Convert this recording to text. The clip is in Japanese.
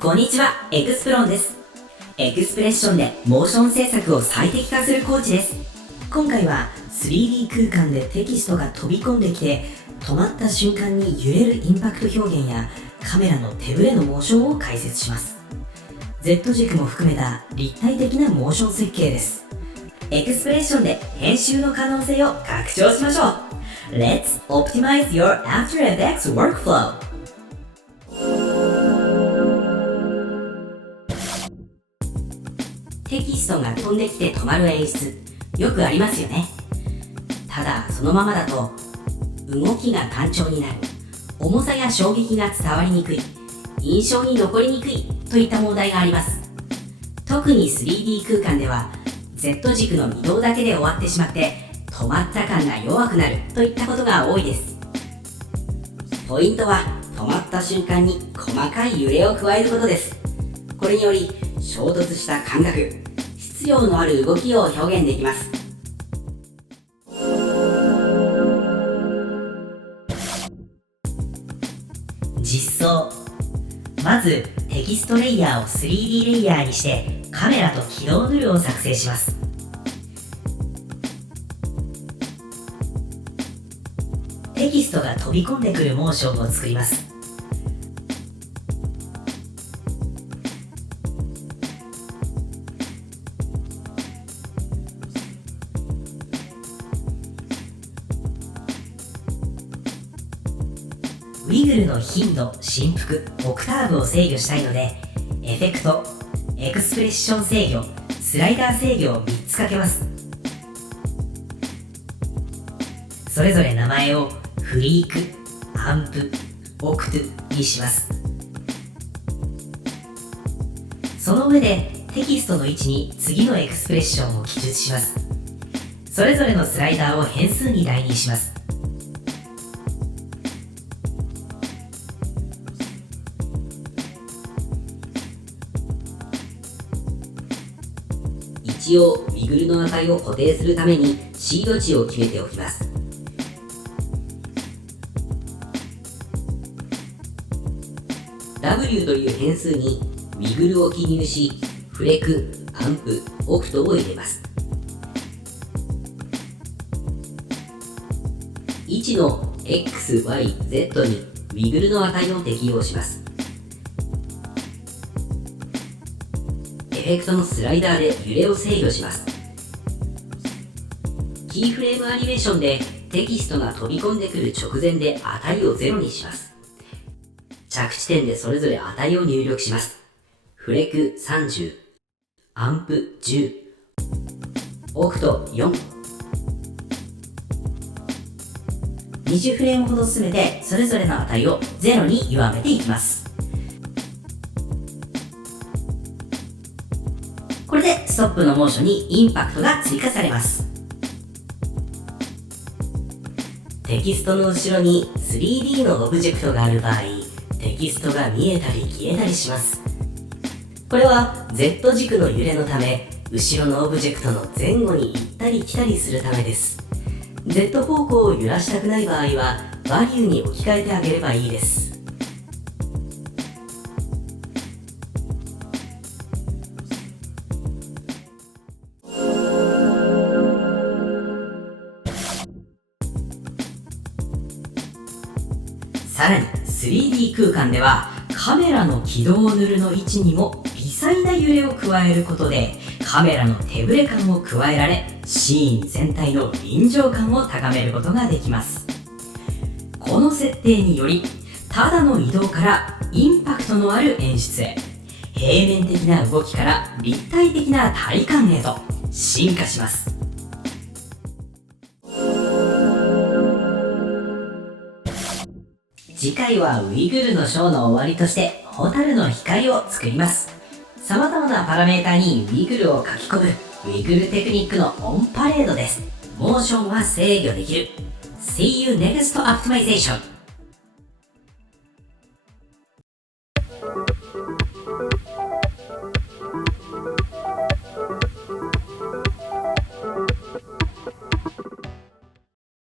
こんにちは、エクスプロンです。エクスプレッションでモーション制作を最適化するコーチです。今回は 3D 空間でテキストが飛び込んできて、止まった瞬間に揺れるインパクト表現やカメラの手ぶれのモーションを解説します。Z 軸も含めた立体的なモーション設計です。エクスプレッションで編集の可能性を拡張しましょう。Let's optimize your After Effects workflow! テキストが飛んできて止まる演出、よくありますよね。ただ、そのままだと動きが単調になる、重さや衝撃が伝わりにくい、印象に残りにくいといった問題があります。特に 3D 空間では Z 軸の移動だけで終わってしまって止まった感が弱くなるといったことが多いです。ポイントは止まった瞬間に細かい揺れを加えることです。これにより衝突した感覚、質量のある動きを表現できます。実装。まずテキストレイヤーを 3D レイヤーにしてカメラと起動ヌルを作成します。テキストが飛び込んでくるモーションを作ります。ウィグルの頻度、振幅、オクターブを制御したいので、エフェクト、エクスプレッション制御、スライダー制御を3つかけます。それぞれ名前をフリーク、アンプ、オクトゥにします。その上でテキストの位置に次のエクスプレッションを記述します。それぞれのスライダーを変数に代入します。一応ウィグルの値を固定するためにシード値を決めておきます。W という変数にウィグルを記入し、フレク、アンプ、オクトを入れます。位置の X、Y、Z にウィグルの値を適用します。エフェクトのスライダーで揺れを制御します。キーフレームアニメーションでテキストが飛び込んでくる直前で値を0にします。着地点でそれぞれ値を入力します。フレク30、アンプ10、オクト4。20フレームほど進めてそれぞれの値を0に弱めていきます。これでストップのモーションにインパクトが追加されます。テキストの後ろに 3D のオブジェクトがある場合、テキストが見えたり消えたりします。これは Z 軸の揺れのため、後ろのオブジェクトの前後に行ったり来たりするためです。Z 方向を揺らしたくない場合は、バリューに置き換えてあげればいいです。さらに 3D 空間ではカメラの起動ヌルの位置にも微細な揺れを加えることでカメラの手ぶれ感を加えられ、シーン全体の臨場感を高めることができます。この設定によりただの移動からインパクトのある演出へ、平面的な動きから立体的な体感へと進化します。次回はウィグルのショーの終わりとしてホタルの光を作ります。様々なパラメータにウィグルを書き込むウィグルテクニックのオンパレードです。モーションは制御できる。See you next optimization!